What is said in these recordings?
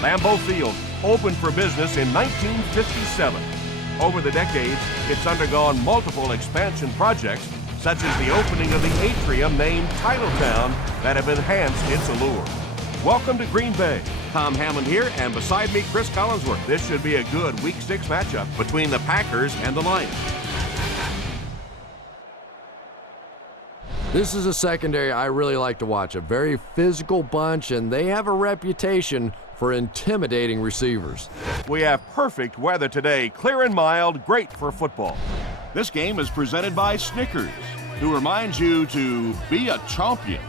Lambeau Field opened for business in 1957. Over the decades, it's undergone multiple expansion projects, such as the opening of the atrium named Titletown that have enhanced its allure. Welcome to Green Bay. Tom Hammond here, and beside me, Chris Collinsworth. This should be a good Week 6 matchup between the Packers and the Lions. This is a secondary I really like to watch. A very physical bunch, and they have a reputation for intimidating receivers. We have perfect weather today, clear and mild, great for football. This game is presented by Snickers, who reminds you to be a champion.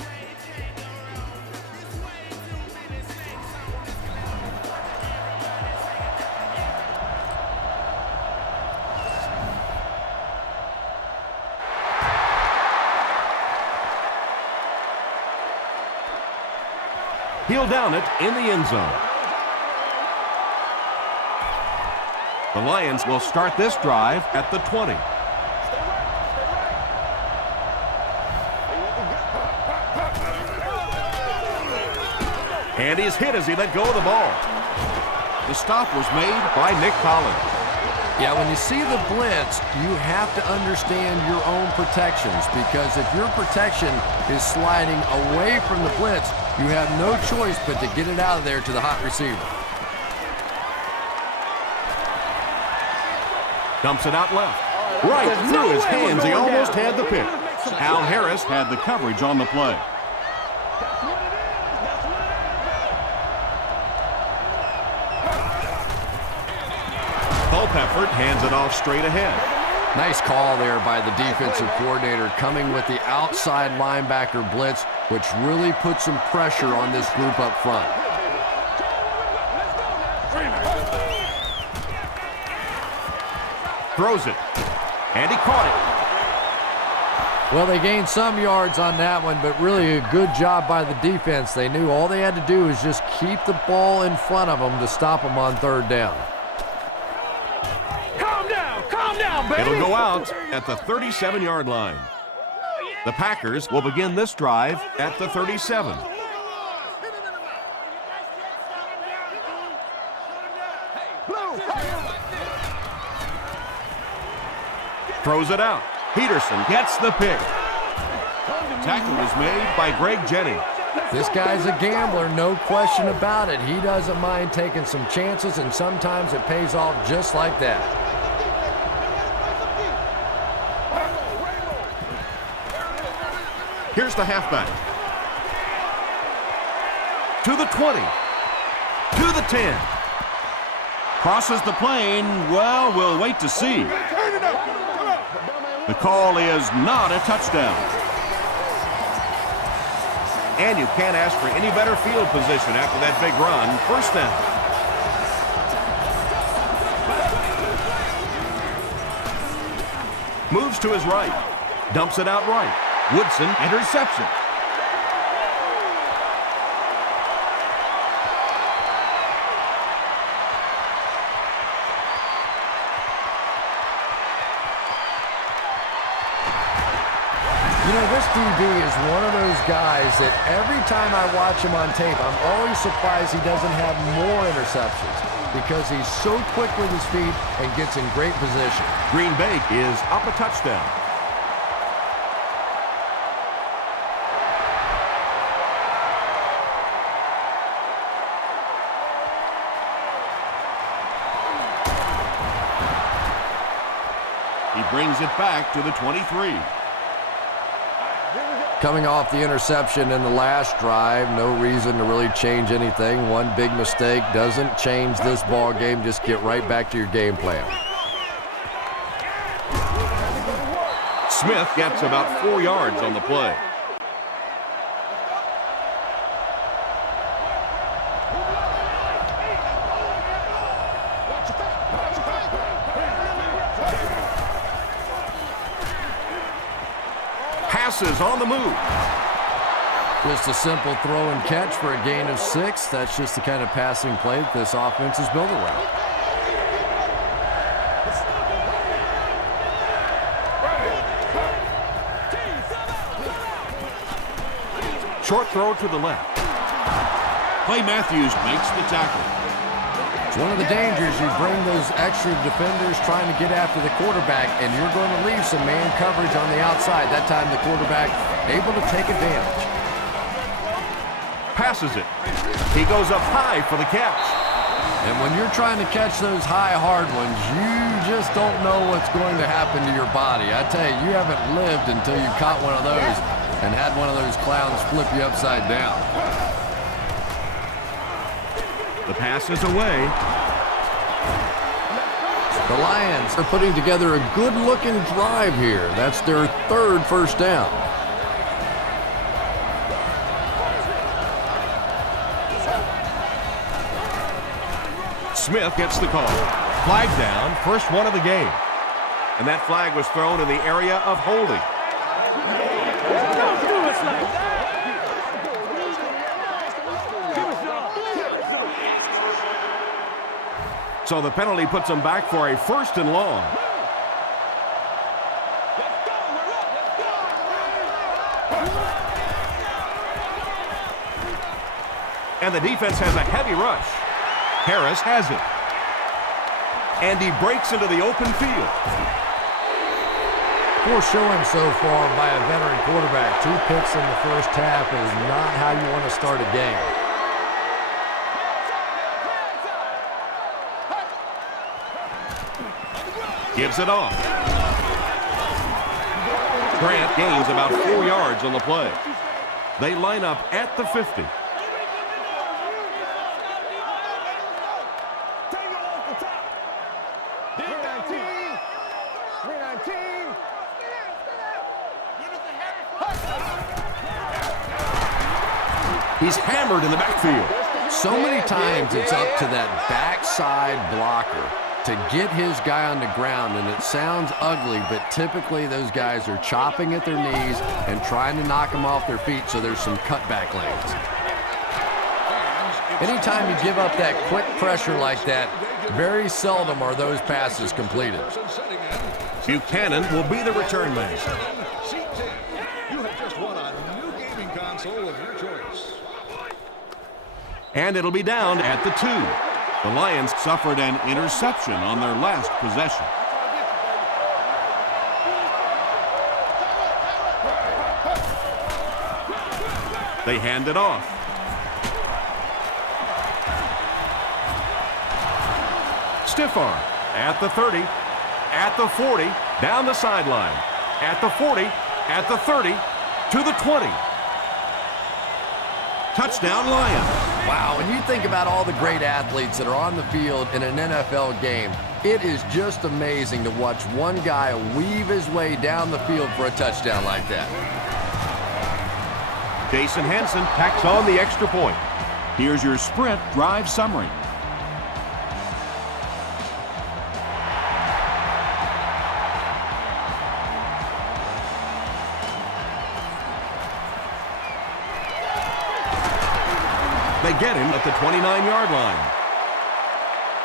He'll down it in the end zone. The Lions will start this drive at the 20. And he's hit as he let go of the ball. The stop was made by Nick Collins. Yeah, when you see the blitz, you have to understand your own protections, because if your protection is sliding away from the blitz, you have no choice but to get it out of there to the hot receiver. Dumps it out left. Right through his hands. He almost had the pick. Al Harris had the coverage on the play. Culpepper hands it off straight ahead. Nice call there by the defensive coordinator, coming with the outside linebacker blitz, which really puts some pressure on this group up front. Throws it. And he caught it. Well, they gained some yards on that one, but really a good job by the defense. They knew all they had to do was just keep the ball in front of them to stop them on third down. Calm down, baby. It'll go out at the 37-yard line. The Packers will begin this drive at the 37. Throws it out. Peterson gets the pick. Tackle was made by Greg Jennings. This guy's a gambler, no question about it. He doesn't mind taking some chances, and sometimes it pays off just like that. Here's the halfback. To the 20. To the 10. Crosses the plane. Well, we'll wait to see. The call is not a touchdown. And you can't ask for any better field position after that big run. First down. Moves to his right. Dumps it out right. Woodson, interception. You know, this DB is one of those guys that every time I watch him on tape, I'm always surprised he doesn't have more interceptions, because he's so quick with his feet and gets in great position. Green Bay is up a touchdown. He brings it back to the 23. Coming off the interception in the last drive, no reason to really change anything. One big mistake doesn't change this ball game. Just get right back to your game plan. Smith gets about 4 yards on the play. Passes on the move. Just a simple throw and catch for a gain of 6. That's just the kind of passing play that this offense is built around. Short throw to the left. Clay Matthews makes the tackle. It's one of the dangers. You bring those extra defenders trying to get after the quarterback, and you're going to leave some man coverage on the outside. That time the quarterback able to take advantage. Passes it. He goes up high for the catch. And when you're trying to catch those high, hard ones, you just don't know what's going to happen to your body. I tell you, you haven't lived until you caught one of those and had one of those clowns flip you upside down. The pass is away. The Lions are putting together a good-looking drive here. That's their third first down. Smith gets the call. Flag down, first one of the game. And that flag was thrown in the area of holding. So the penalty puts them back for a first and long. And the defense has a heavy rush. Harris has it. And he breaks into the open field. Poor showing so far by a veteran quarterback. 2 picks in the first half is not how you want to start a game. Gives it off. Grant gains about 4 yards on the play. They line up at the 50. He's hammered in the backfield. So many times it's up to that backside blocker to get his guy on the ground, and it sounds ugly, but typically those guys are chopping at their knees and trying to knock them off their feet, so there's some cutback lanes. Anytime you give up that quick pressure like that, very seldom are those passes completed. Buchanan will be the return man. You have just won a new gaming console of your choice. And it'll be down at the 2. The Lions suffered an interception on their last possession. They hand it off. Stiff arm at the 30, at the 40, down the sideline, at the 40, at the 30, to the 20. Touchdown Lions. Wow, when you think about all the great athletes that are on the field in an NFL game, it is just amazing to watch one guy weave his way down the field for a touchdown like that. Jason Hanson tacks on the extra point. Here's your sprint drive summary. They get him at the 29-yard line.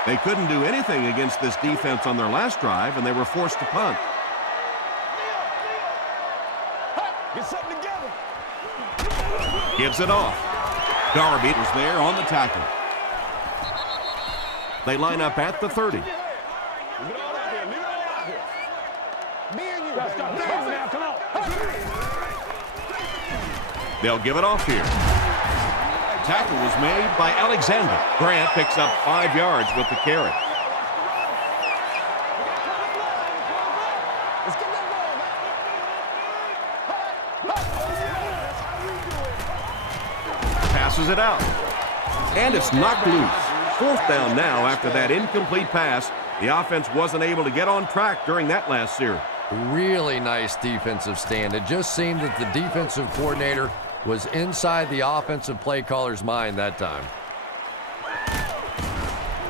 They couldn't do anything against this defense on their last drive, and they were forced to punt. Get something together. Gives it off. Darby was there on the tackle. They line up at the 30. Leave it all out here. Leave it all out here. Me and you. Now, come on. They'll give it off here. Tackle was made by Alexander. Grant picks up 5 yards with the carry. Let's get that ball, man. Passes it out. And it's knocked loose. 4th down now after that incomplete pass. The offense wasn't able to get on track during that last series. Really nice defensive stand. It just seemed that the defensive coordinator was inside the offensive play caller's mind that time.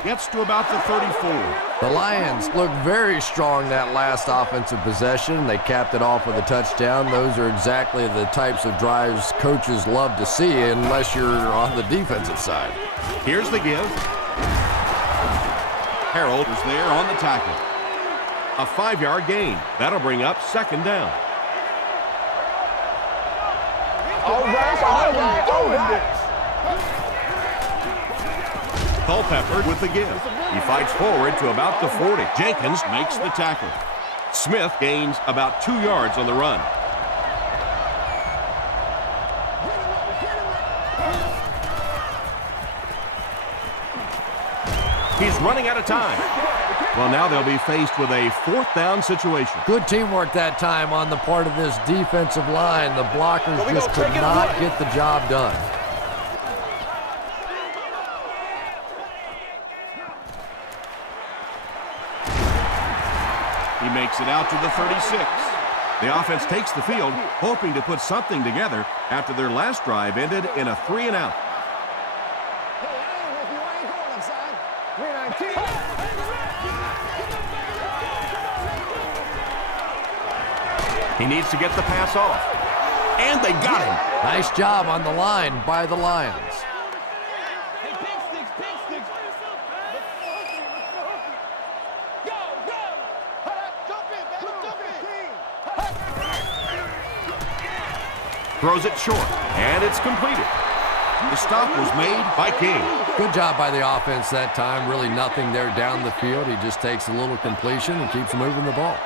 Gets to about the 34. The Lions looked very strong that last offensive possession. They capped it off with a touchdown. Those are exactly the types of drives coaches love to see unless you're on the defensive side. Here's the give. Harold Was there on the tackle. a 5-yard gain. That'll bring up 2nd down. Culpepper with the give. He fights forward to about the 40. Jenkins makes the tackle. Smith gains about 2 yards on the run. He's running out of time. Well, now they'll be faced with a 4th down situation. Good teamwork that time on the part of this defensive line. The blockers just could not get the job done. He makes it out to the 36. The offense takes the field, hoping to put something together after their last drive ended in a 3-and-out. He needs to get the pass off. And they got him. Nice job on the line by the Lions. Throws it short, and it's completed. The stop was made by King. Good job by the offense that time. Really nothing there down the field. He just takes a little completion and keeps moving the ball.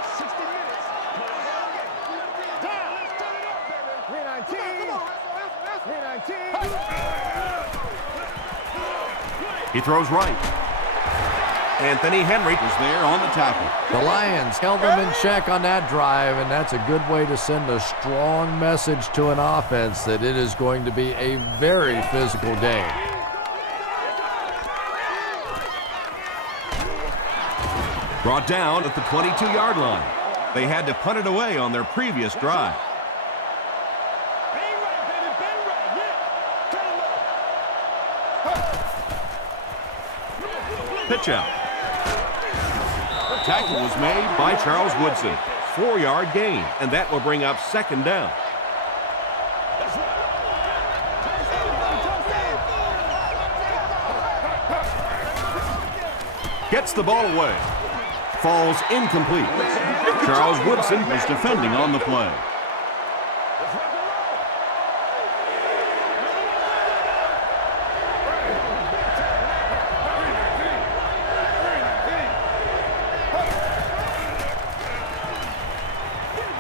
He throws right. Anthony Henry is there on the tackle. The Lions held them in check on that drive, and that's a good way to send a strong message to an offense that it is going to be a very physical game. Brought down at the 22-yard line. They had to punt it away on their previous drive. Pitch out. Tackle was made by Charles Woodson. 4-yard gain, and that will bring up 2nd down. Gets the ball away. Falls incomplete. Charles Woodson was defending on the play.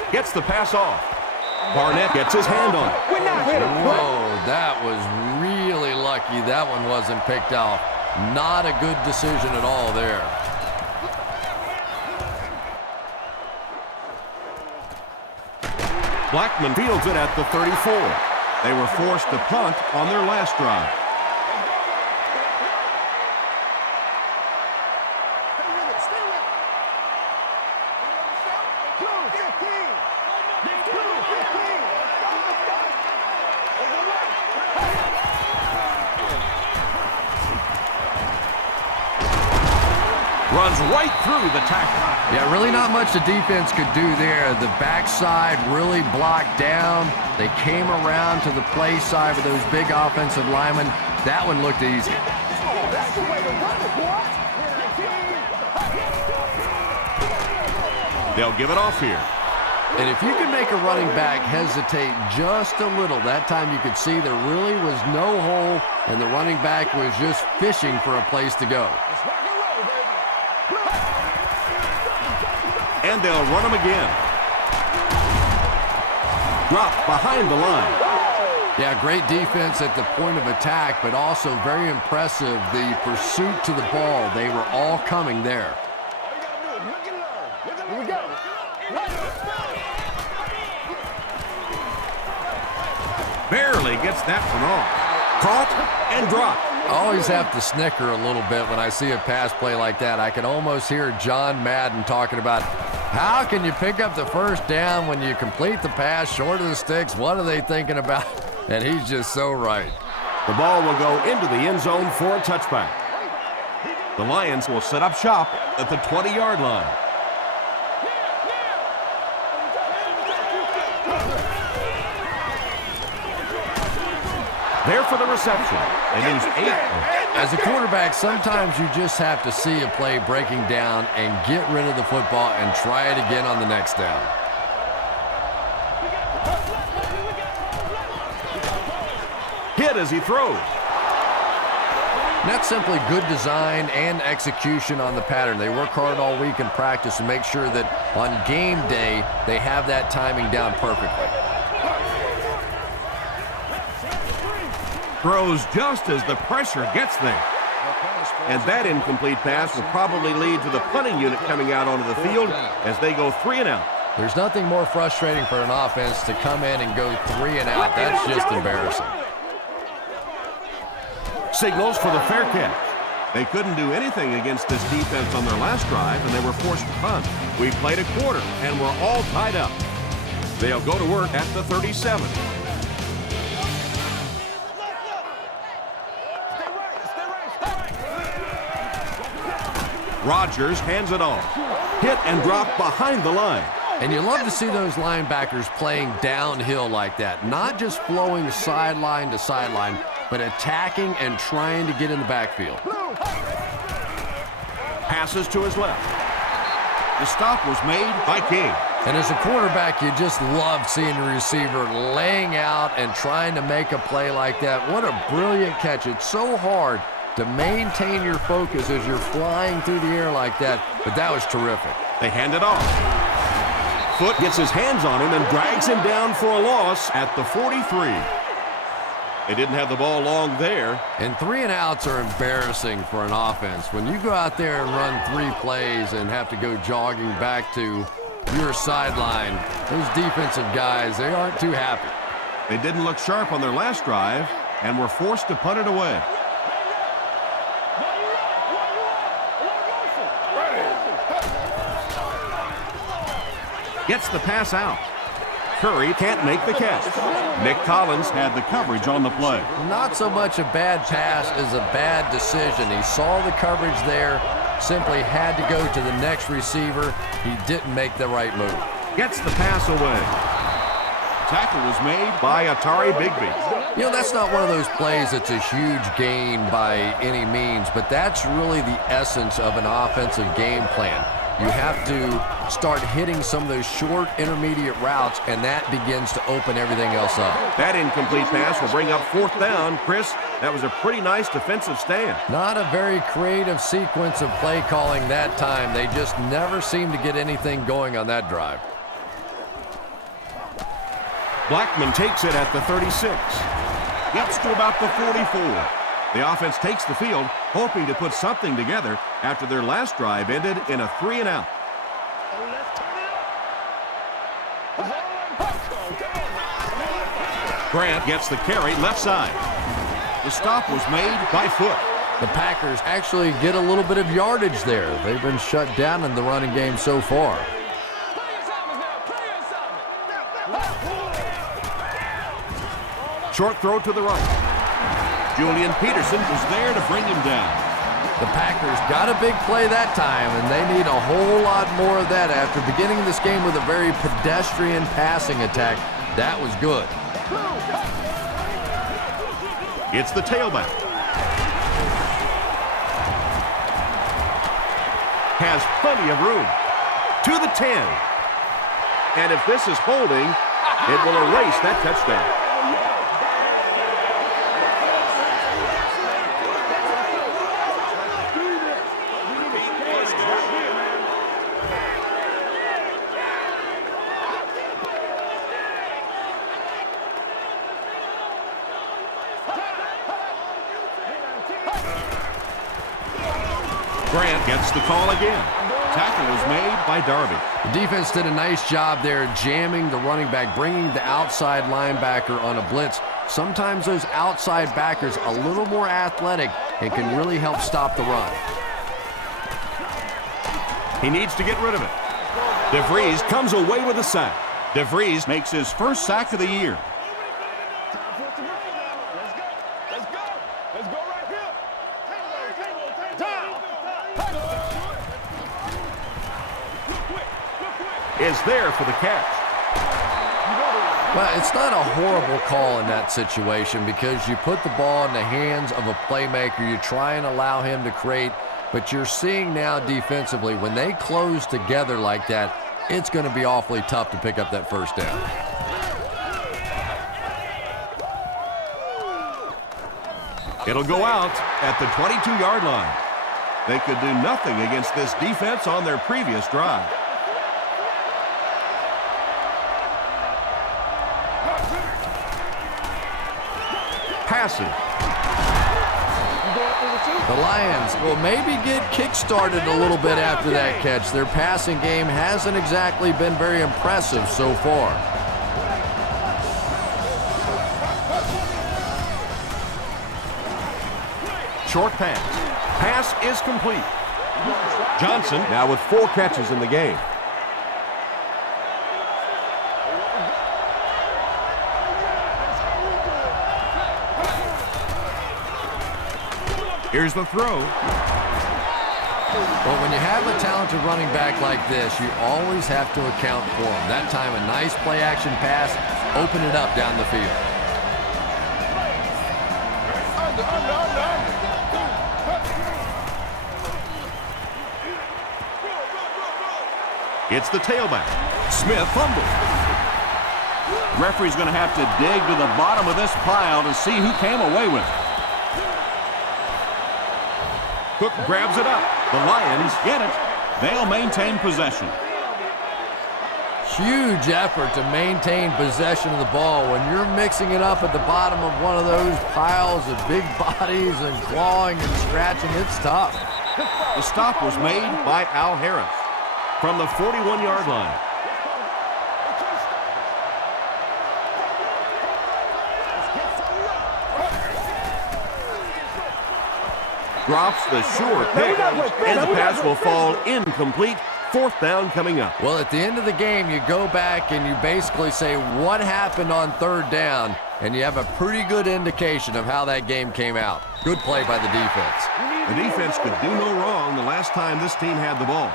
Gets the pass off. Barnett gets his hand on it. Whoa, that was really lucky. That one wasn't picked off. Not a good decision at all there. Blackman fields it at the 34. They were forced to punt on their last drive. Runs right through the tackle. Yeah, really not much the defense could do there. The backside really blocked down. They came around to the play side with those big offensive linemen. That one looked easy. They'll give it off here. And if you can make a running back hesitate just a little, that time you could see there really was no hole, and the running back was just fishing for a place to go. And they'll run him again. Drop behind the line. Yeah, great defense at the point of attack, but also very impressive the pursuit to the ball. They were all coming there. Barely gets that one off. Caught and dropped. I always have to snicker a little bit when I see a pass play like that. I can almost hear John Madden talking about how can you pick up the first down when you complete the pass short of the sticks? What are they thinking about? And he's just so right. The ball will go into the end zone for a touchback. The Lions will set up shop at the 20-yard line. There for the reception. They lose 8. As a quarterback, sometimes you just have to see a play breaking down and get rid of the football and try it again on the next down. Hit as he throws. And that's simply good design and execution on the pattern. They work hard all week in practice to make sure that on game day they have that timing down perfectly. Throws just as the pressure gets there. And that incomplete pass will probably lead to the punting unit coming out onto the field as they go 3 and out. There's nothing more frustrating for an offense to come in and go 3 and out. That's just embarrassing. Signals for the fair catch. They couldn't do anything against this defense on their last drive, and they were forced to punt. We played a quarter, and we're all tied up. They'll go to work at the 37. Rodgers hands it off. Hit and drop behind the line. And you love to see those linebackers playing downhill like that, not just flowing sideline to sideline, but attacking and trying to get in the backfield. Passes to his left. The stop was made by King. And as a quarterback, you just love seeing the receiver laying out and trying to make a play like that. What a brilliant catch. It's so hard to maintain your focus as you're flying through the air like that, but that was terrific. They hand it off. Foot gets his hands on him and drags him down for a loss at the 43. They didn't have the ball long there. And 3 and outs are embarrassing for an offense. When you go out there and run 3 plays and have to go jogging back to your sideline, those defensive guys, they aren't too happy. They didn't look sharp on their last drive and were forced to punt it away. Gets the pass out. Curry can't make the catch. Nick Collins had the coverage on the play. Not so much a bad pass as a bad decision. He saw the coverage there, simply had to go to the next receiver. He didn't make the right move. Gets the pass away. Tackle was made by Atari Bigby. You know, that's not one of those plays that's a huge gain by any means, but that's really the essence of an offensive game plan. You have to start hitting some of those short intermediate routes, and that begins to open everything else up. That incomplete pass will bring up 4th down. Chris, that was a pretty nice defensive stand. Not a very creative sequence of play calling that time. They just never seemed to get anything going on that drive. Blackman takes it at the 36. Gets to about the 44. The offense takes the field, hoping to put something together after their last drive ended in a 3 and out. Grant gets the carry left side. The stop was made by Foot. The Packers actually get a little bit of yardage there. They've been shut down in the running game so far. Short throw to the right. Julian Peterson was there to bring him down. The Packers got a big play that time, and they need a whole lot more of that after beginning this game with a very pedestrian passing attack. That was good. It's the tailback. Has plenty of room. To the 10. And if this is holding, it will erase that touchdown. Grant gets the call again. Tackle was made by Darby. The defense did a nice job there jamming the running back, bringing the outside linebacker on a blitz. Sometimes those outside backers a little more athletic and can really help stop the run. He needs to get rid of it. DeVries comes away with a sack. DeVries makes his first sack of the year. Is there for the catch. Well, it's not a horrible call in that situation because you put the ball in the hands of a playmaker. You try and allow him to create, but you're seeing now defensively, when they close together like that, it's going to be awfully tough to pick up that first down. It'll go out at the 22-yard line. They could do nothing against this defense on their previous drive. Passing. The Lions will maybe get kick-started a little bit after that catch. Their passing game hasn't exactly been very impressive so far. Short pass. Pass is complete. Johnson now with 4 catches in the game. Here's the throw. But when you have a talented running back like this, you always have to account for him. That time, a nice play-action pass, open it up down the field. It's the tailback. Smith fumbled. Referee's going to have to dig to the bottom of this pile to see who came away with it. Cook grabs it up. The Lions get it. They'll maintain possession. Huge effort to maintain possession of the ball. When you're mixing it up at the bottom of one of those piles of big bodies and clawing and scratching, it's tough. The stop was made by Al Harris from the 41-yard line. Drops the short pick, and the pass will fall incomplete. 4th down coming up. Well, at the end of the game, you go back and you basically say what happened on 3rd down, and you have a pretty good indication of how that game came out. Good play by the defense. The defense could do no wrong the last time this team had the ball.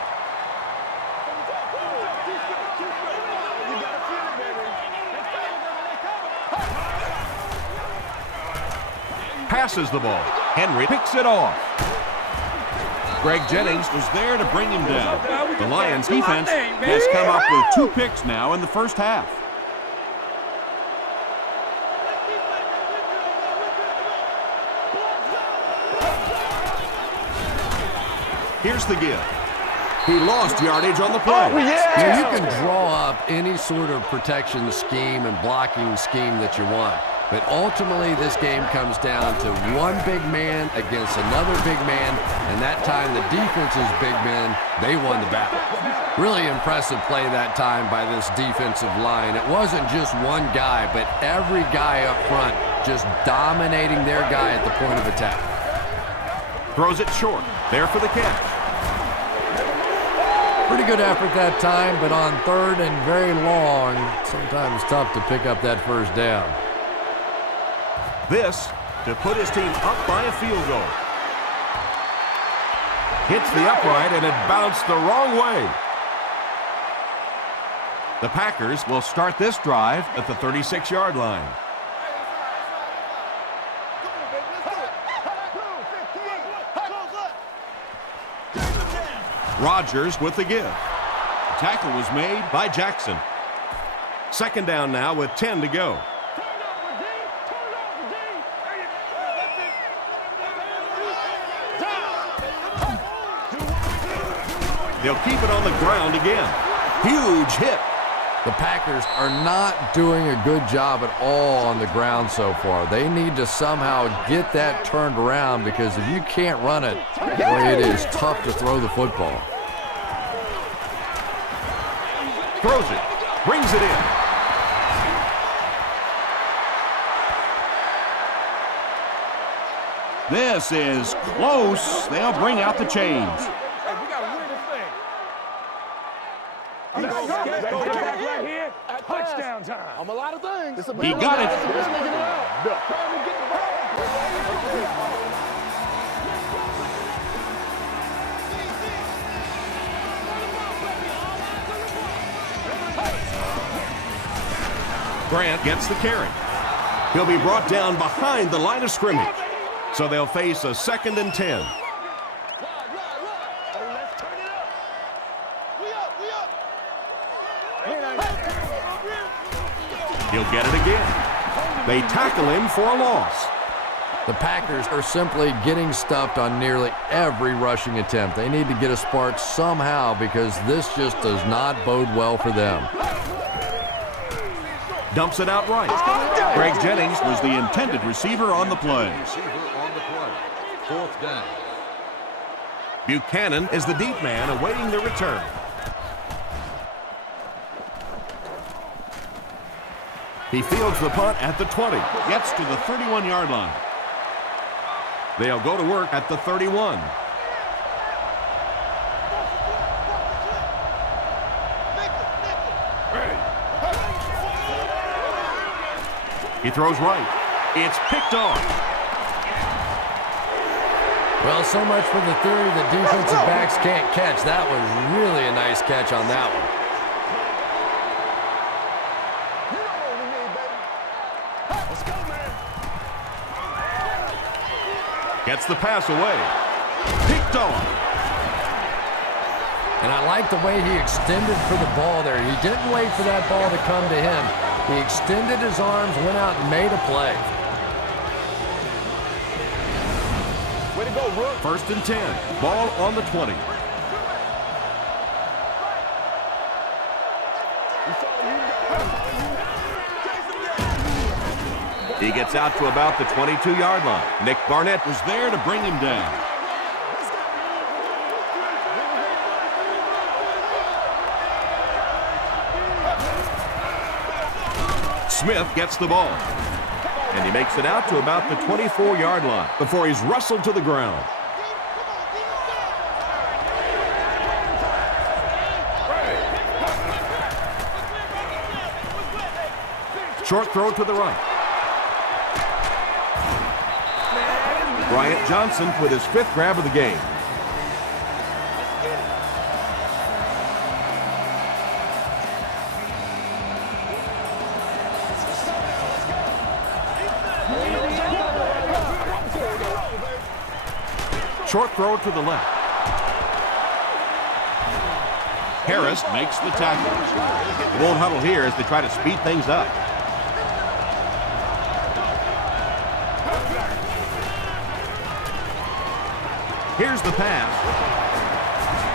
Passes the ball. Henry picks it off. Greg Jennings was there to bring him down. The Lions defense has come up with 2 picks now in the first half. Here's the give. He lost yardage on the play. Now, you can draw up any sort of protection scheme and blocking scheme that you want. But ultimately, this game comes down to one big man against another big man, and that time the defense's big men, they won the battle. Really impressive play that time by this defensive line. It wasn't just one guy, but every guy up front just dominating their guy at the point of attack. Throws it short. There for the catch. Pretty good effort that time, but on 3rd and very long, sometimes tough to pick up that 1st down. This to put his team up by a field goal. Hits the upright and it bounced the wrong way. The Packers will start this drive at the 36-yard line. Rodgers with the give. The tackle was made by Jackson. 2nd down now with 10 to go. They'll keep it on the ground again. Huge hit. The Packers are not doing a good job at all on the ground so far. They need to somehow get that turned around, because if you can't run it, boy, it is tough to throw the football. Throws it. Brings it in. This is close. They'll bring out the chains. Right here, touchdown time. I'm a lot of things. He got it. Grant gets the carry. He'll be brought down behind the line of scrimmage. So they'll face a 2nd and 10. He'll get it again. They tackle him for a loss. The Packers are simply getting stuffed on nearly every rushing attempt. They need to get a spark somehow because this just does not bode well for them. Dumps it out right. Greg Jennings was the intended receiver on the play. Fourth down. Buchanan is the deep man awaiting the return. He fields the punt at the 20. Gets to the 31-yard line. They'll go to work at the 31. He throws right. It's picked off. Well, so much for the theory that defensive backs can't catch. That was really a nice catch on that one. Gets the pass away. Picked off. And I like the way he extended for the ball there. He didn't wait for that ball to come to him. He extended his arms, went out and made a play. Way to go, Rook. First and 10. Ball on the 20. He gets out to about the 22-yard line. Nick Barnett was there to bring him down. Smith gets the ball. And he makes it out to about the 24-yard line before he's wrestled to the ground. Short throw to the right. Bryant Johnson with his 5th grab of the game. Short throw to the left. Harris makes the tackle. They won't huddle here as they try to speed things up. Here's the pass.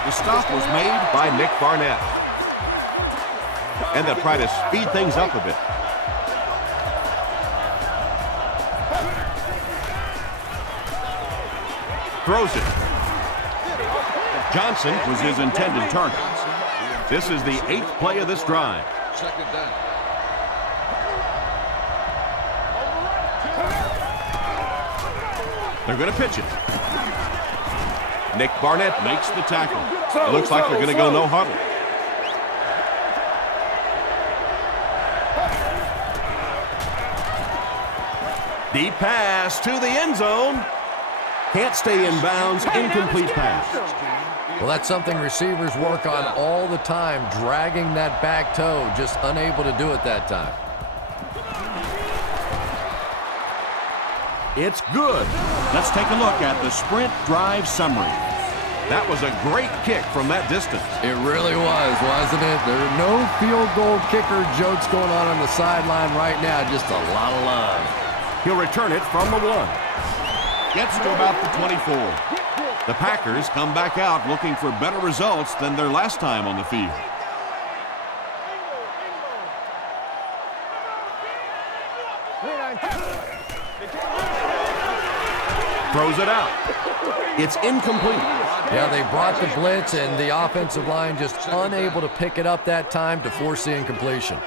The stop was made by Nick Barnett. And they'll try to speed things up a bit. Throws it. Johnson was his intended target. This is the 8th play of this drive. Second down. They're going to pitch it. Nick Barnett makes the tackle. It looks like they're going to go no huddle. Deep pass to the end zone. Can't stay in bounds. Incomplete pass. Well, that's something receivers work on all the time, dragging that back toe, just unable to do it that time. It's good. Let's take a look at the sprint drive summary. That was a great kick from that distance. It really was, wasn't it? There are no field goal kicker jokes going on the sideline right now, just a lot of love. He'll return it from the 1. Gets to about the 24. The Packers come back out looking for better results than their last time on the field. Throws it out. It's incomplete. Yeah, they brought the blitz, and the offensive line just unable to pick it up that time to force the incompletion.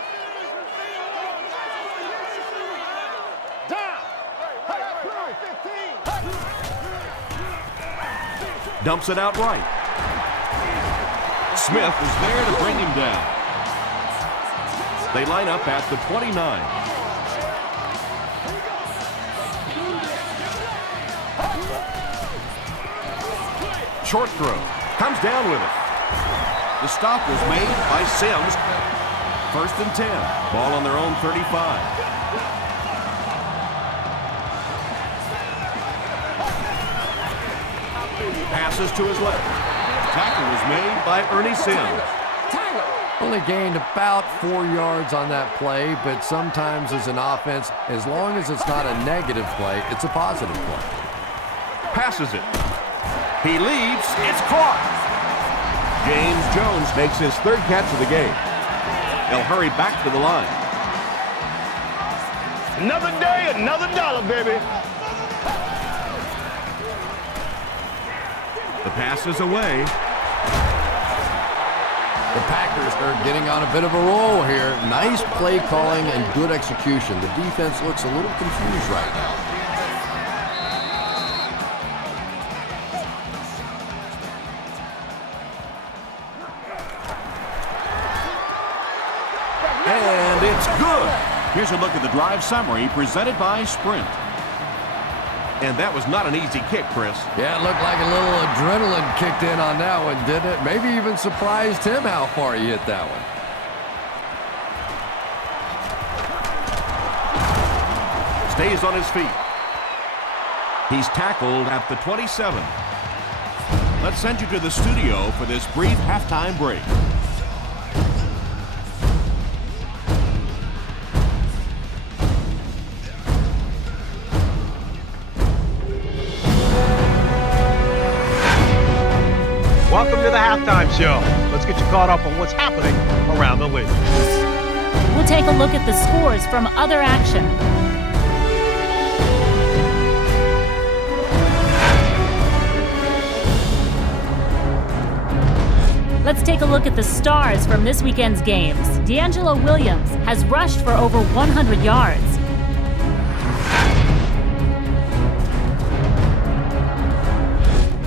Dumps it out right. Smith is there to bring him down. They line up at the 29. Short throw. Comes down with it. The stop was made by Sims. First and 10. Ball on their own 35. Passes to his left. Tackle was made by Ernie Sims. Only gained about 4 yards on that play, but sometimes as an offense, as long as it's not a negative play, it's a positive play. Passes it. He leads. It's caught. James Jones makes his third catch of the game. They'll hurry back to the line. Another day, another dollar, baby. The pass is away. The Packers are getting on a bit of a roll here. Nice play calling and good execution. The defense looks a little confused right now. And it's good. Here's a look at the drive summary presented by Sprint. And that was not an easy kick, Chris. Yeah, it looked like a little adrenaline kicked in on that one, didn't it? Maybe even surprised him how far he hit that one. Stays on his feet. He's tackled at the 27. Let's send you to the studio for this brief halftime break. Welcome to the halftime show. Let's get you caught up on what's happening around the league. We'll take a look at the scores from other action. Let's take a look at the stars from this weekend's games. D'Angelo Williams has rushed for over 100 yards.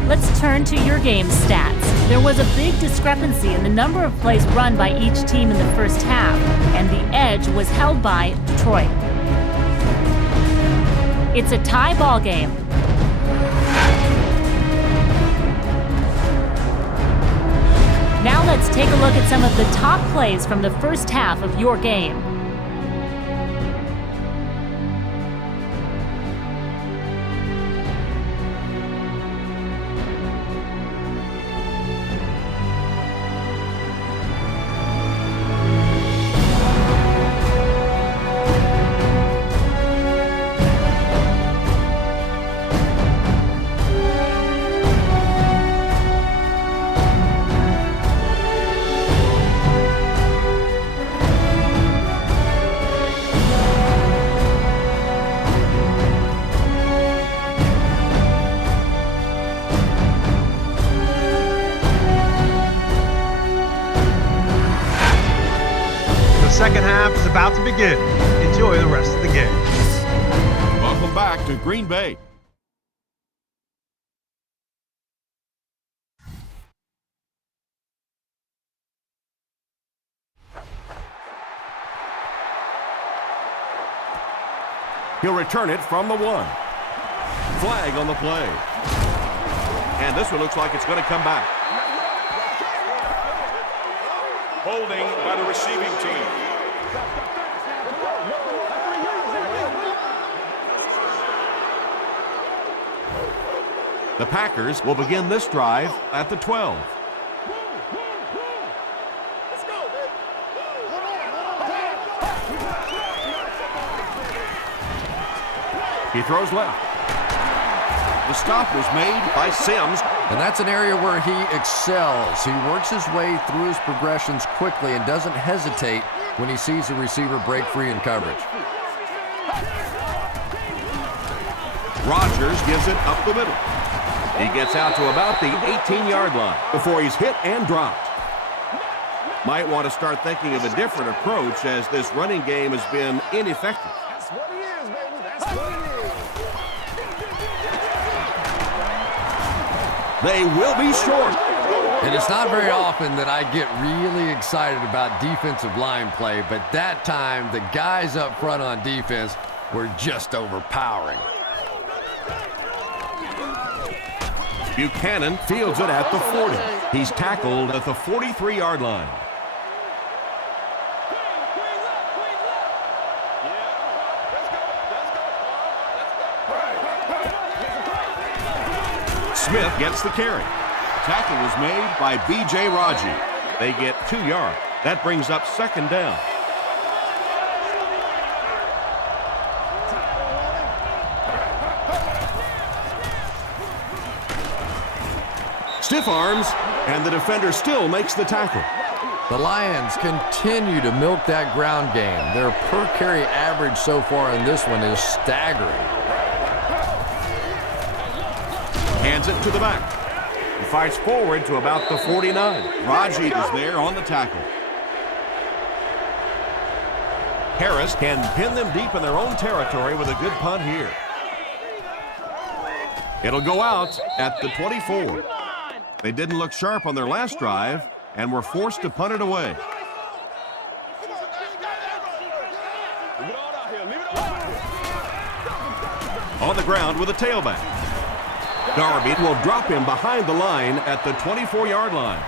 Let's turn to your game stats. There was a big discrepancy in the number of plays run by each team in the first half, and the edge was held by Detroit. It's a tie ball game. Now let's take a look at some of the top plays from the first half of your game. Second half is about to begin. Enjoy the rest of the game. Welcome back to Green Bay. He'll return it from the 1. Flag on the play. And this one looks like it's going to come back. Holding by the receiving team. The Packers will begin this drive at the 12. He throws left. The stop was made by Sims. And that's an area where he excels. He works his way through his progressions quickly and doesn't hesitate when he sees a receiver break free in coverage. Rodgers gives it up the middle. He gets out to about the 18-yard line before he's hit and dropped. Might want to start thinking of a different approach as this running game has been ineffective. That's what he is, baby. That's what he is. They will be short. And it's not very often that I get really excited about defensive line play, but that time the guys up front on defense were just overpowering. Buchanan fields it at the 40. He's tackled at the 43-yard line. Smith gets the carry. Tackle was made by B.J. Raji. They get 2 yards. That brings up second down. Stiff arms, and the defender still makes the tackle. The Lions continue to milk that ground game. Their per carry average so far in this one is staggering. Hands it to the back. He fights forward to about the 49. Raji is there on the tackle. Harris can pin them deep in their own territory with a good punt here. It'll go out at the 24. They didn't look sharp on their last drive and were forced to punt it away. On the ground with a tailback. Darby will drop him behind the line at the 24-yard line.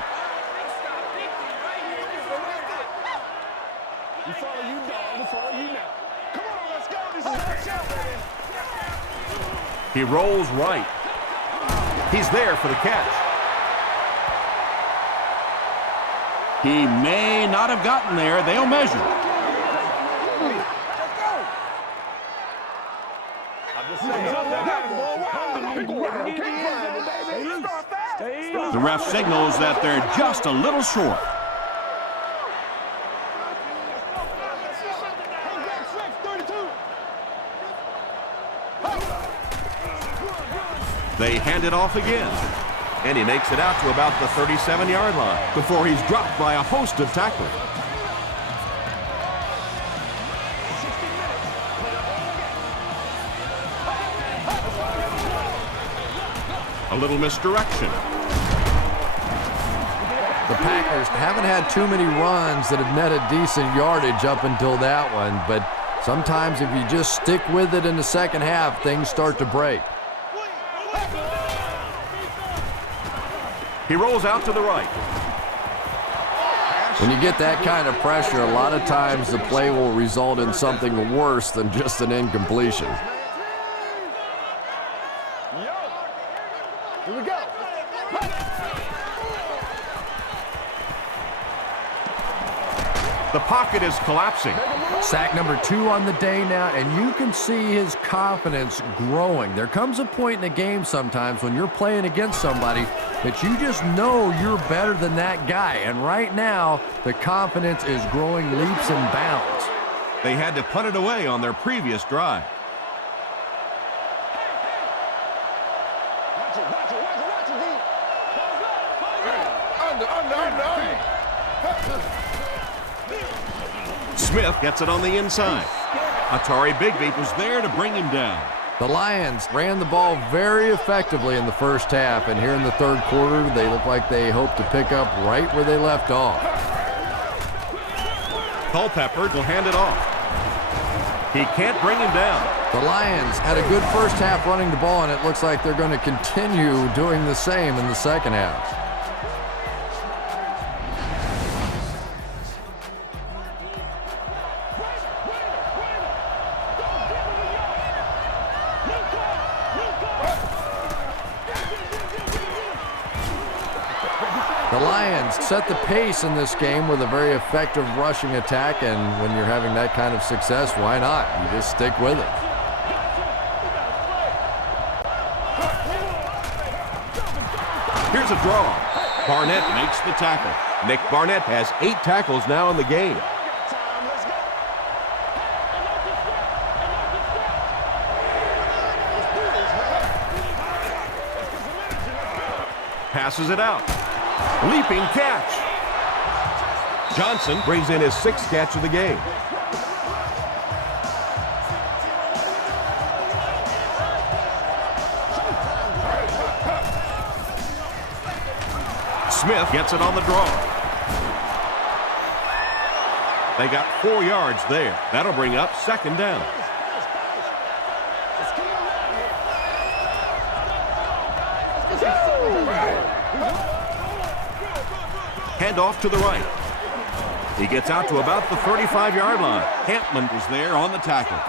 We follow you, dog. We follow you now. Come on, let's go. This is our shot, baby. He rolls right. He's there for the catch. He may not have gotten there. They'll measure. The ref signals that they're just a little short. They hand it off again. And he makes it out to about the 37-yard line before he's dropped by a host of tacklers. A little misdirection. The Packers haven't had too many runs that have netted decent yardage up until that one, but sometimes if you just stick with it in the second half, things start to break. He rolls out to the right. When you get that kind of pressure, a lot of times the play will result in something worse than just an incompletion. Here we go. The pocket is collapsing. Sack number 2 on the day now, and you can see his confidence growing. There comes a point in the game sometimes when you're playing against somebody that you just know you're better than that guy. And right now, the confidence is growing leaps and bounds. They had to punt it away on their previous drive. Smith gets it on the inside. Atari Bigby was there to bring him down. The Lions ran the ball very effectively in the first half, and here in the third quarter, they look like they hope to pick up right where they left off. Culpepper will hand it off. He can't bring him down. The Lions had a good first half running the ball, and it looks like they're going to continue doing the same in the second half. The Lions set the pace in this game with a very effective rushing attack, and when you're having that kind of success, why not? You just stick with it. Here's a draw. Barnett makes the tackle. Nick Barnett has 8 tackles now in the game. Passes it out. Leaping catch. Johnson brings in his 6th catch of the game. Smith gets it on the draw. They got 4 yards there. That'll bring up second down. Hand off to the right. He gets out to about the 35-yard line. Hampman was there on the tackle.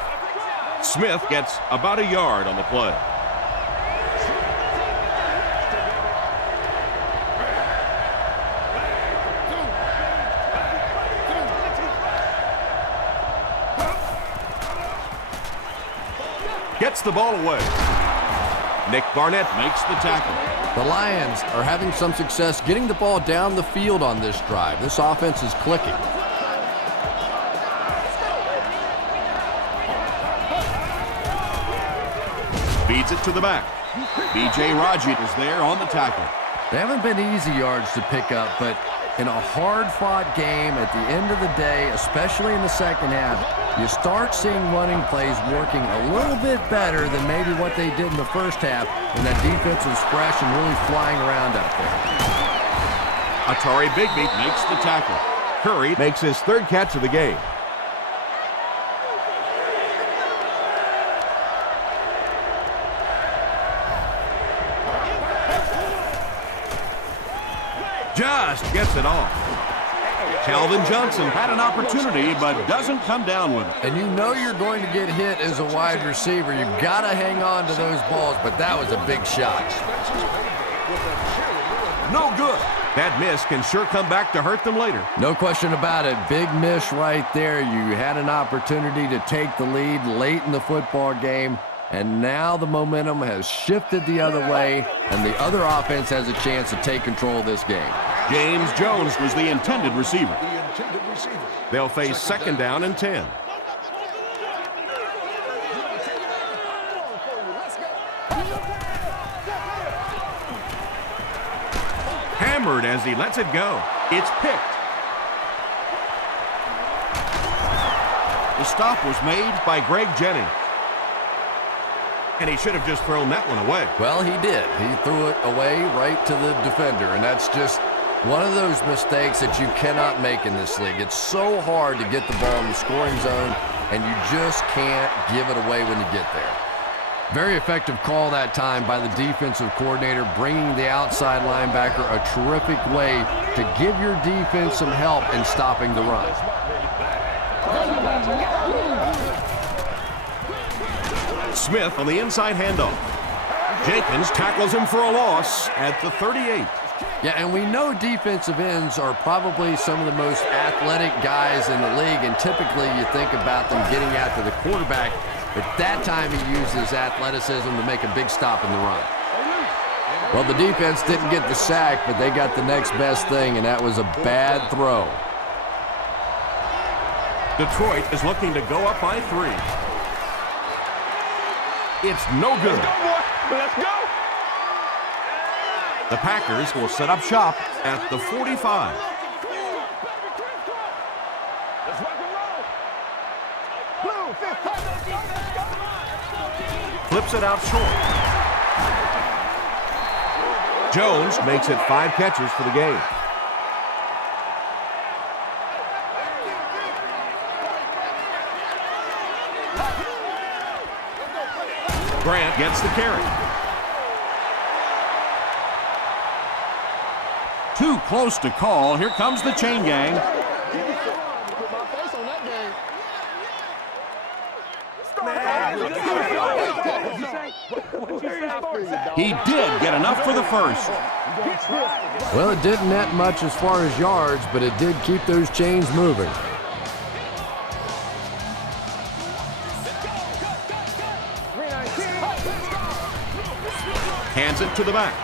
Smith gets about a yard on the play. Gets the ball away. Nick Barnett makes the tackle. The Lions are having some success getting the ball down the field on this drive. This offense is clicking. Feeds it to the back. B.J. Raji is there on the tackle. They haven't been easy yards to pick up, but in a hard-fought game at the end of the day, especially in the second half, you start seeing running plays working a little bit better than maybe what they did in the first half when that defense was fresh and really flying around out there. Atari Bigby makes the tackle. Curry makes his third catch of the game. Just gets it off. Calvin Johnson had an opportunity but doesn't come down with it. And you know you're going to get hit as a wide receiver. You've got to hang on to those balls, but that was a big shot. No good. That miss can sure come back to hurt them later. No question about it. Big miss right there. You had an opportunity to take the lead late in the football game, and now the momentum has shifted the other way, and the other offense has a chance to take control of this game. James Jones was the intended receiver. They'll face second down and 10. Hammered as he lets it go. It's picked. The stop was made By Greg Jennings. And he should have just thrown that one away. Well, he did. He threw it away right to the defender, and that's just one of those mistakes that you cannot make in this league. It's so hard to get the ball in the scoring zone, and you just can't give it away when you get there. Very effective call that time by the defensive coordinator, bringing the outside linebacker a terrific way to give your defense some help in stopping the run. Smith on the inside handoff. Jenkins tackles him for a loss at the 38. Yeah, and we know defensive ends are probably some of the most athletic guys in the league, and typically you think about them getting after the quarterback, but that time he used his athleticism to make a big stop in the run. Well, the defense didn't get the sack, but they got the next best thing, and that was a bad throw. Detroit is looking to go up by 3. It's no good. Let's go. The Packers will set up shop at the 45. Let's rock and roll. Blue, fifth touchdown. Flips it out short. Jones makes it 5 catches for the game. Grant gets the carry. too close to call. Here comes the chain gang. He did get enough for the first. Well, it didn't net much as far as yards, but it did keep those chains moving. Hands it to the back.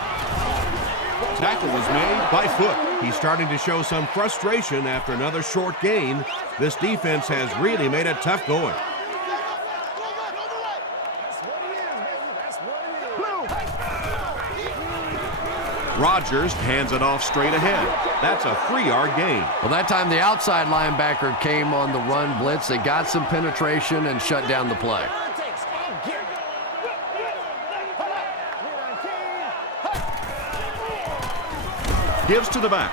Tackle was made by foot. He's starting to show some frustration after another short gain. This defense has really made it tough going. Rodgers hands it off straight ahead. That's a 3-yard gain. Well, that time the outside linebacker came on the run blitz. They got some penetration and shut down the play. Gives to the back.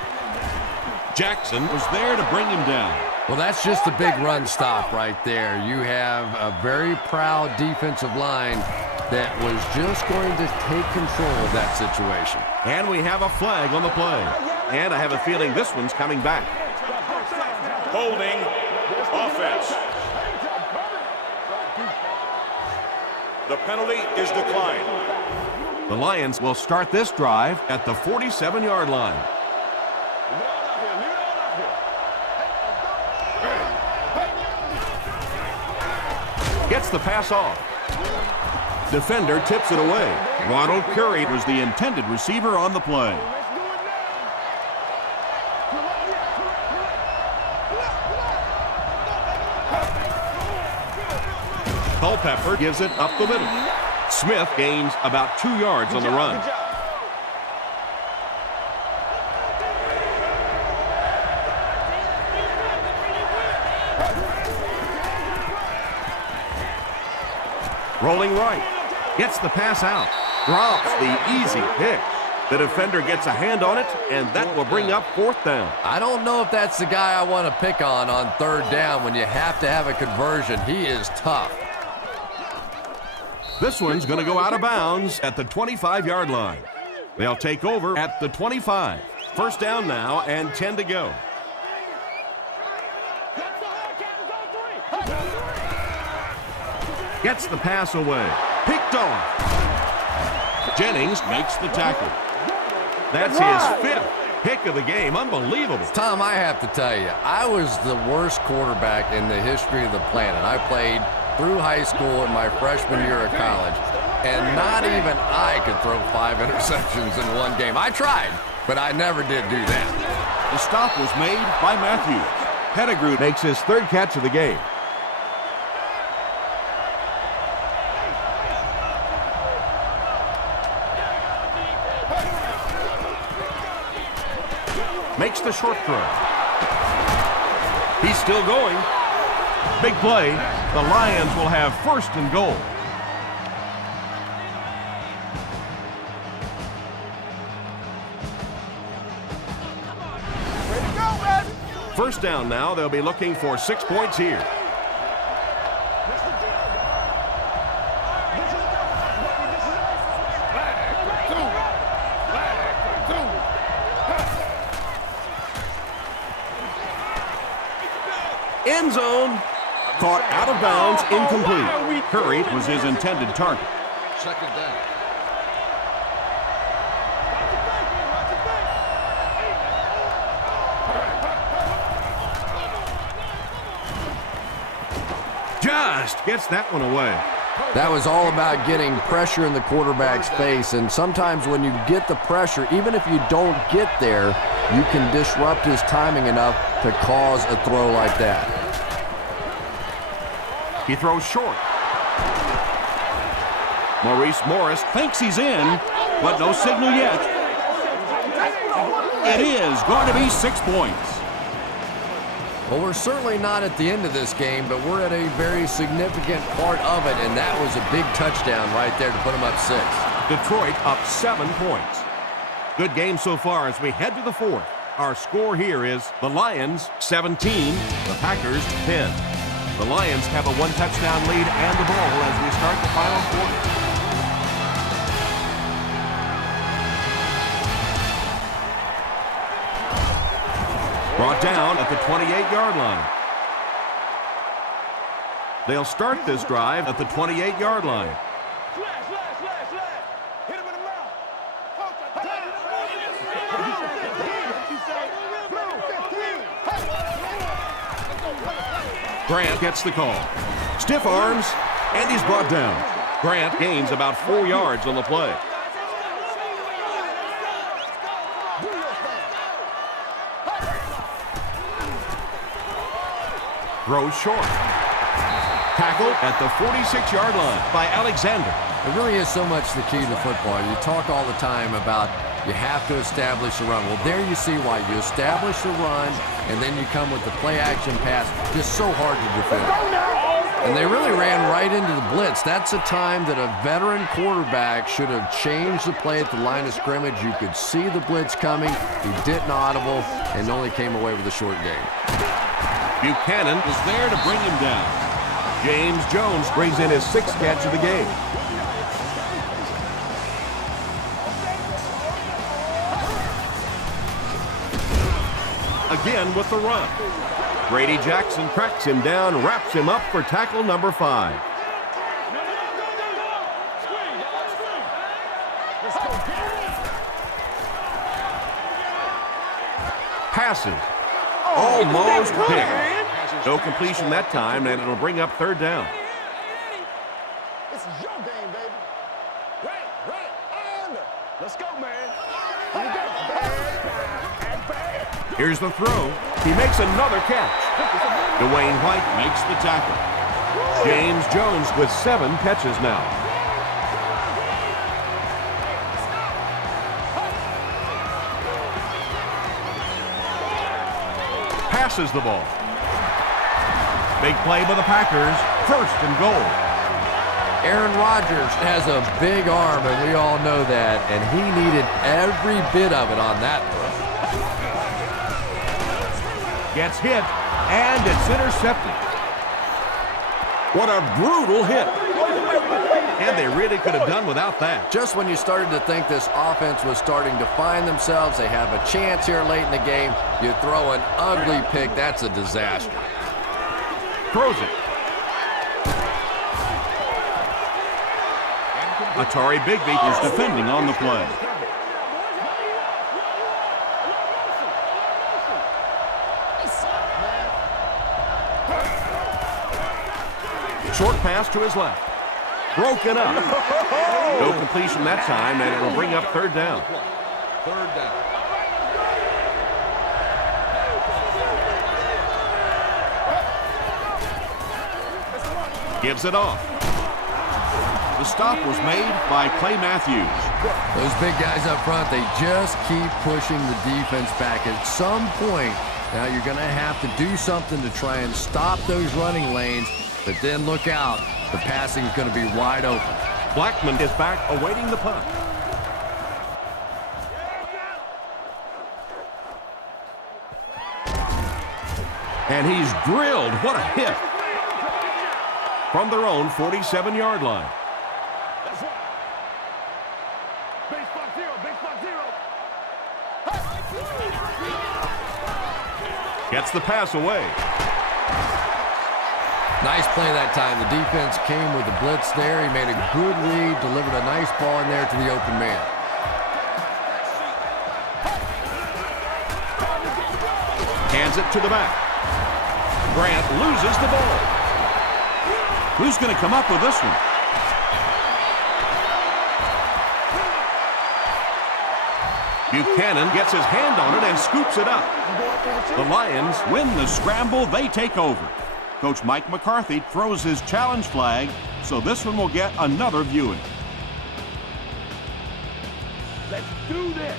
Jackson Was there to bring him down. Well, that's just a big run stop right there. You have a very proud defensive line that was just going to take control of that situation. And we have a flag on the play. And I have a feeling this one's coming back. Holding offense. The penalty is declined. The Lions will start this drive at the 47-yard line. Gets the pass off. Defender tips it away. Ronald Curry was the intended receiver on the play. Culpepper gives it up the middle. Smith gains about 2 yards on the run. Rolling right. Gets the pass out. Drops the easy pick. The defender gets a hand on it, and that will bring up 4th down. I don't know if that's the guy I want to pick on 3rd down when you have to have a conversion. He is tough. This one's going to go out of bounds at the 25-yard line. They'll take over at the 25. 1st down now and 10 to go. Gets the pass away. Picked off. Jennings makes the tackle. That's his 5th pick of the game. Unbelievable. Tom, I have to tell you, I was the worst quarterback in the history of the planet. I played through high school and my freshman year of college, and not even I could throw 5 interceptions in one game. I tried, but I never did do that. The stop was made by Matthews. Pettigrew makes his 3rd catch of the game. Makes the short throw. He's still going. Big play. The Lions will have 1st and goal. Ready to go, baby. 1st down now. They'll be looking for 6 points here. End zone. Caught out of bounds, incomplete. Curry was his intended target. 2nd down. Just gets that one away. That was all about getting pressure in the quarterback's face, and sometimes when you get the pressure, even if you don't get there, you can disrupt his timing enough to cause a throw like that. He throws short. Maurice Morris thinks he's in, but no signal yet. It is going to be 6 points. Well, we're certainly not at the end of this game, but we're at a very significant part of it, and that was a big touchdown right there to put them up 6. Detroit up 7 points. Good game so far as we head to the 4th. Our score here is the Lions 17, the Packers 10. The Lions have a 1-touchdown lead and the ball as we start the final quarter. Brought down at the 28-yard line. They'll start this drive at the 28-yard line. Hit him in the mouth. Grant gets the call. Stiff arms, and he's brought down. Grant gains about 4 yards on the play. Throws short. Tackled at the 46-yard line by Alexander. It really is so much the key to football. You talk all the time about you have to establish a run. Well, there you see why. You establish the run, and then you come with the play-action pass. Just so hard to defend. And they really ran right into the blitz. That's a time that a veteran quarterback should have changed the play at the line of scrimmage. You could see the blitz coming. He didn't audible and only came away with a short gain. Buchanan is there to bring him down. James Jones brings in his 6th catch of the game. Again with the run. Grady Jackson cracks him down, wraps him up for tackle number 5. Passes. Almost picked. No completion that time, and it'll bring up 3rd down. It's is your game, baby. Right, and let's go, man. Here we go. Here's the throw. He makes another catch. Dwayne White makes the tackle. James Jones with 7 catches now. Passes the ball. Big play by the Packers. 1st and goal. Aaron Rodgers has a big arm, and we all know that, and he needed every bit of it on that throw. Gets hit, and it's intercepted. What a brutal hit. And they really could have done without that. Just when you started to think this offense was starting to find themselves, they have a chance here late in the game, you throw an ugly pick. That's a disaster. Throws it. Atari Bigby is defending on the play. Short pass to his left. Broken up. No completion that time, and it'll bring up 3rd down. 3rd down. Gives it off. The stop was made by Clay Matthews. Those big guys up front, they just keep pushing the defense back. At some point, now you're going to have to do something to try and stop those running lanes, but then look out. The passing is going to be wide open. Blackman is back awaiting the punt. And he's drilled. What a hit. From their own 47-yard line. That's right. Base spot zero. Gets the pass away. Nice play that time. The defense came with the blitz there. He made a good read, delivered a nice ball in there to the open man. Hands it to the back. Grant loses the ball. Who's going to come up with this one? Buchanan gets his hand on it and scoops it up. The Lions win the scramble. They take over. Coach Mike McCarthy throws his challenge flag, so this one will get another viewing. Let's do this.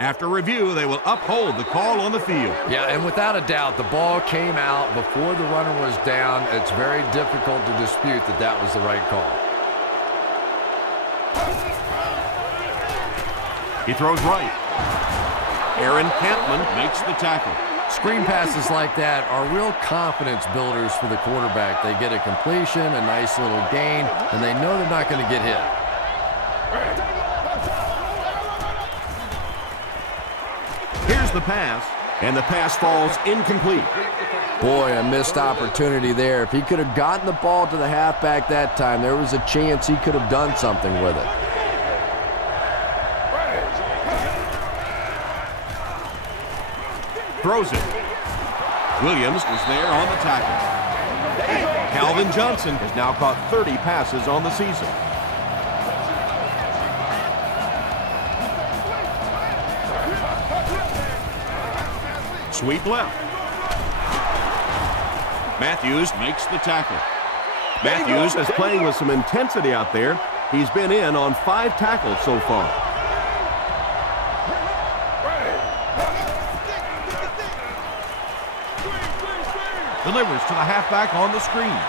After review, they will uphold the call on the field. Yeah, and without a doubt, the ball came out before the runner was down. It's very difficult to dispute that that was the right call. He throws right. Aaron Campman makes the tackle. Screen passes like that are real confidence builders for the quarterback. They get a completion, a nice little gain, and they know they're not going to get hit. Here's the pass, and the pass falls incomplete. Boy, a missed opportunity there. If he could have gotten the ball to the halfback that time, there was a chance he could have done something with it. Throws it. Williams is there on the tackle. Calvin Johnson has now caught 30 passes on the season. Sweep left. Matthews makes the tackle. Matthews is playing with some intensity out there. He's been in on 5 tackles so far. Delivers to the halfback on the screen.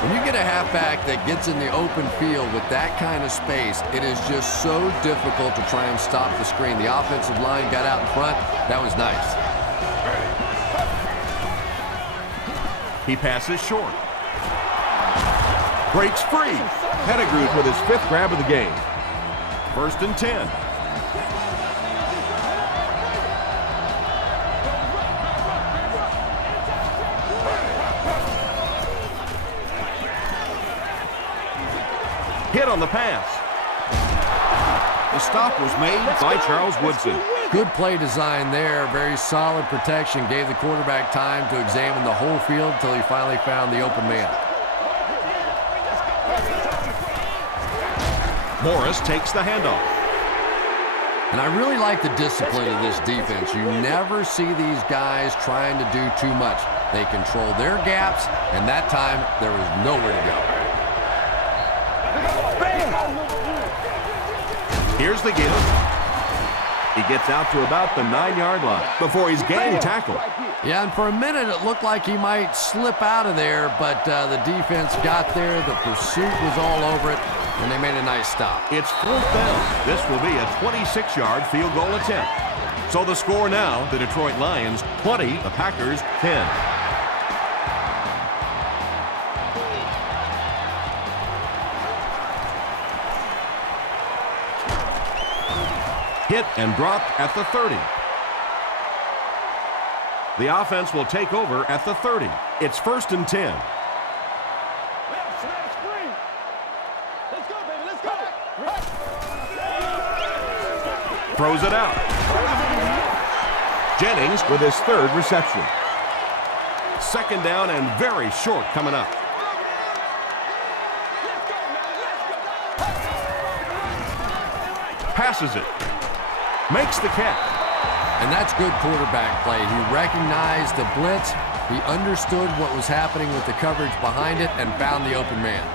When you get a halfback that gets in the open field with that kind of space, it is just so difficult to try and stop the screen. The offensive line got out in front. That was nice. He passes short. Breaks free. Pettigrew with his 5th grab of the game. 1st and 10. Hit on the pass. The stop was made by Charles Woodson. Good play design there. Very solid protection. Gave the quarterback time to examine the whole field until he finally found the open man. Morris takes the handoff. And I really like the discipline of this defense. You never see these guys trying to do too much. They control their gaps, and that time there was nowhere to go. Here's the give. He gets out to about the 9-yard line before he's gained tackle. Yeah, and for a minute it looked like he might slip out of there, but the defense got there. The pursuit was all over it, and they made a nice stop. It's 4th down. This will be a 26-yard field goal attempt. So the score now, the Detroit Lions 20, the Packers 10. Hit and dropped at the 30. The offense will take over at the 30. It's 1st and 10. Throws it out. Jennings with his 3rd reception. 2nd down and very short coming up. Passes it. Makes the catch. And that's good quarterback play. He recognized the blitz. He understood what was happening with the coverage behind it and found the open man.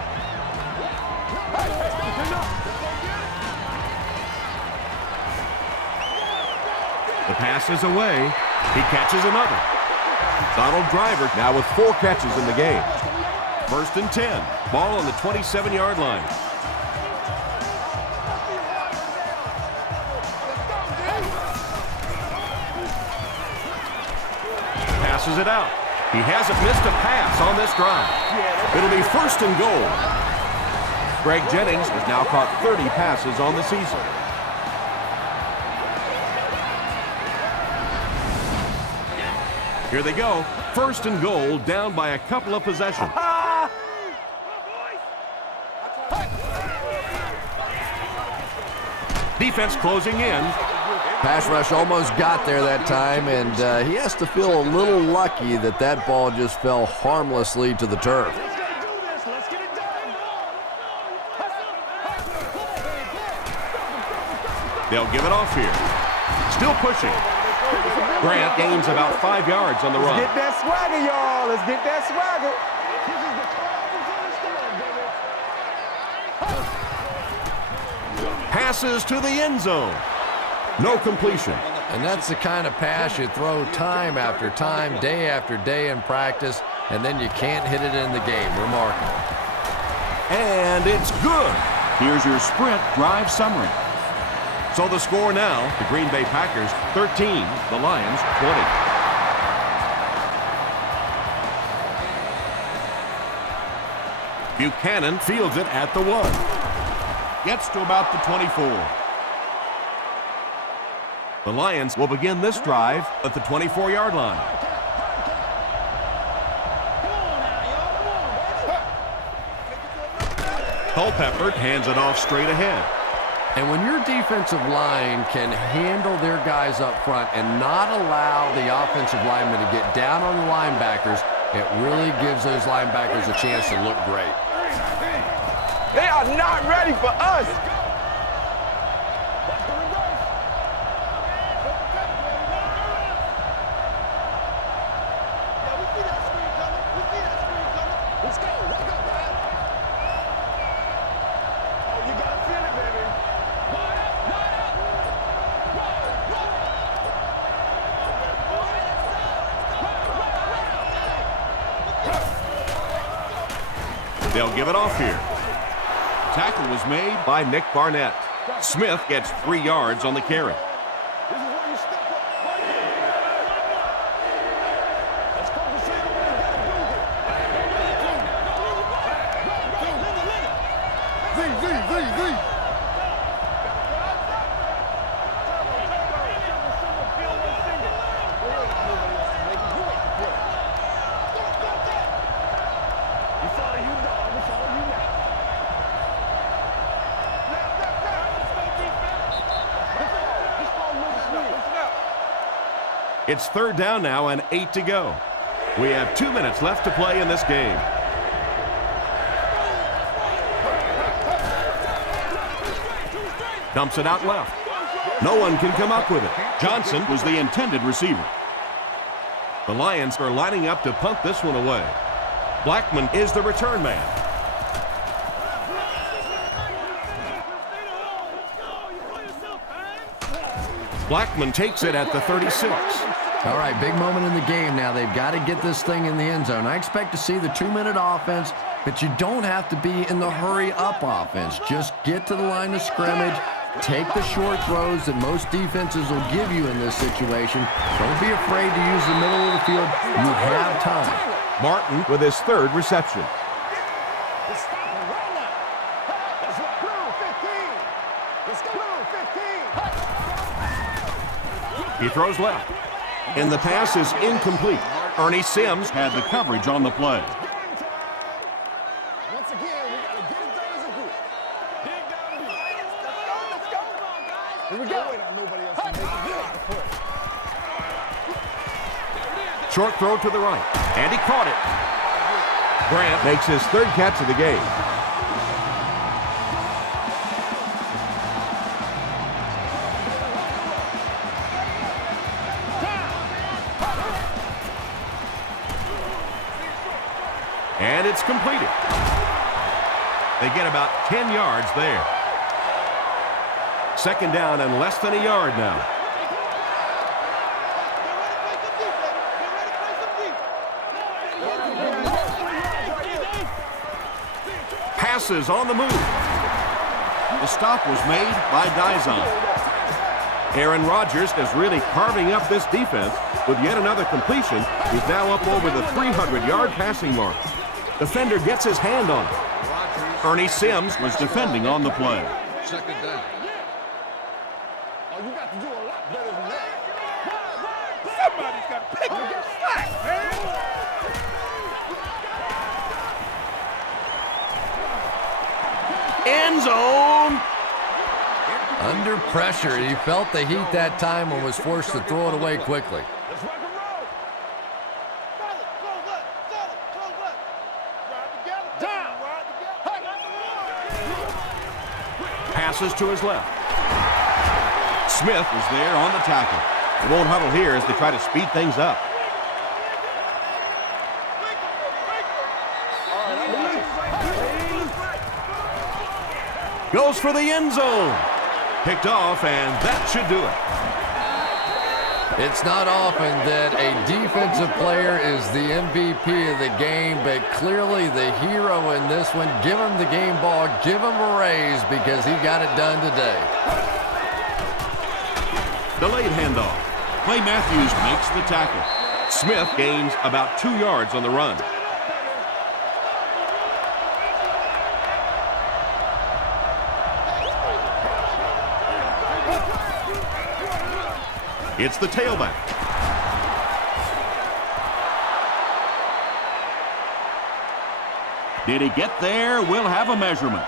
The pass is away. He catches another. Donald Driver now with 4 catches in the game. 1st and 10. Ball on the 27-yard line. Passes it out. He hasn't missed a pass on this drive. It'll be 1st and goal. Greg Jennings has now caught 30 passes on the season. Here they go. 1st and goal, down by a couple of possessions. Defense closing in. Pass rush almost got there that time, and he has to feel a little lucky that that ball just fell harmlessly to the turf. They'll give it off here. Still pushing. Grant gains about 5 yards on the run. Let's get that swagger, y'all. Let's get that swagger. Passes to the end zone. No completion. And that's the kind of pass you throw time after time, day after day in practice, and then you can't hit it in the game. Remarkable. And it's good. Here's your sprint drive summary. So the score now, the Green Bay Packers 13, the Lions 20. Buchanan fields it at the 1. Gets to about the 24. The Lions will begin this drive at the 24-yard line. Culpepper hands it off straight ahead. And when your defensive line can handle their guys up front and not allow the offensive linemen to get down on the linebackers, it really gives those linebackers a chance to look great. They are not ready for us. They'll give it off here. Tackle was made by Nick Barnett. Smith gets 3 yards on the carry. It's third down now and 8 to go. We have 2 minutes left to play in this game. Dumps it out left. No one can come up with it. Johnson was the intended receiver. The Lions are lining up to punt this one away. Blackman is the return man. Blackman takes it at the 36. All right, big moment in the game now. They've got to get this thing in the end zone. I expect to see the 2-minute offense, but you don't have to be in the hurry-up offense. Just get to the line of scrimmage, take the short throws that most defenses will give you in this situation. Don't be afraid to use the middle of the field. You have time. Martin with his third reception. He throws left. And the pass is incomplete. Ernie Sims Had the coverage on the play. Once again, we got to get it done as a group. Dig down deep. Let's go. Here we go. Wait on nobody else to make it good. short throw to the right. And he caught it. Grant makes his third catch of the game. And it's completed. They get about 10 yards there. Second down and less than a yard now. Passes on the move. The stop was made by Dizon. Aaron Rodgers is really carving up this defense with yet another completion. He's now up over the 300-yard passing mark. Defender gets his hand on it. Ernie Sims Was defending on the play. Second down. Oh, you got to do a lot better than that. Somebody's got to pick up your slack, man. end zone. Under pressure, he felt the heat that time and was forced to throw it away quickly. Let's rock and roll. Passes to his left. Smith was there on the tackle. They won't huddle here as they try to speed things up. Goes for the end zone. Picked off, and that should do it. It's not often that a defensive player is the MVP of the game, but clearly the hero in this one. Give him the game ball, give him a raise because he got it done today. Delayed handoff. Clay Matthews makes the tackle. Smith gains about 2 yards on the run. It's the tailback. Did he get there? We'll have a measurement.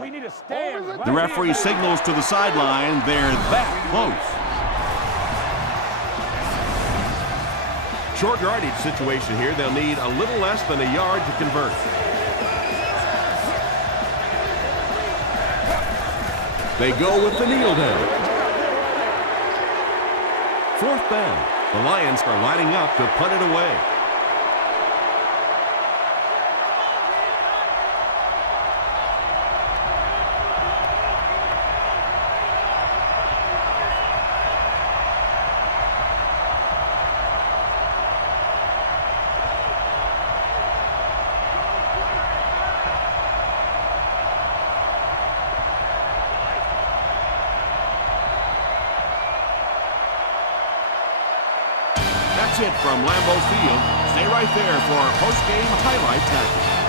We need a stand. The referee signals to the sideline. They're that close. Short yardage situation here. They'll need a little less than a yard to convert. They go with the kneel down. Fourth down. The Lions are lining up to punt it away. That's it from Lambeau Field. Stay right there for our post-game highlights action.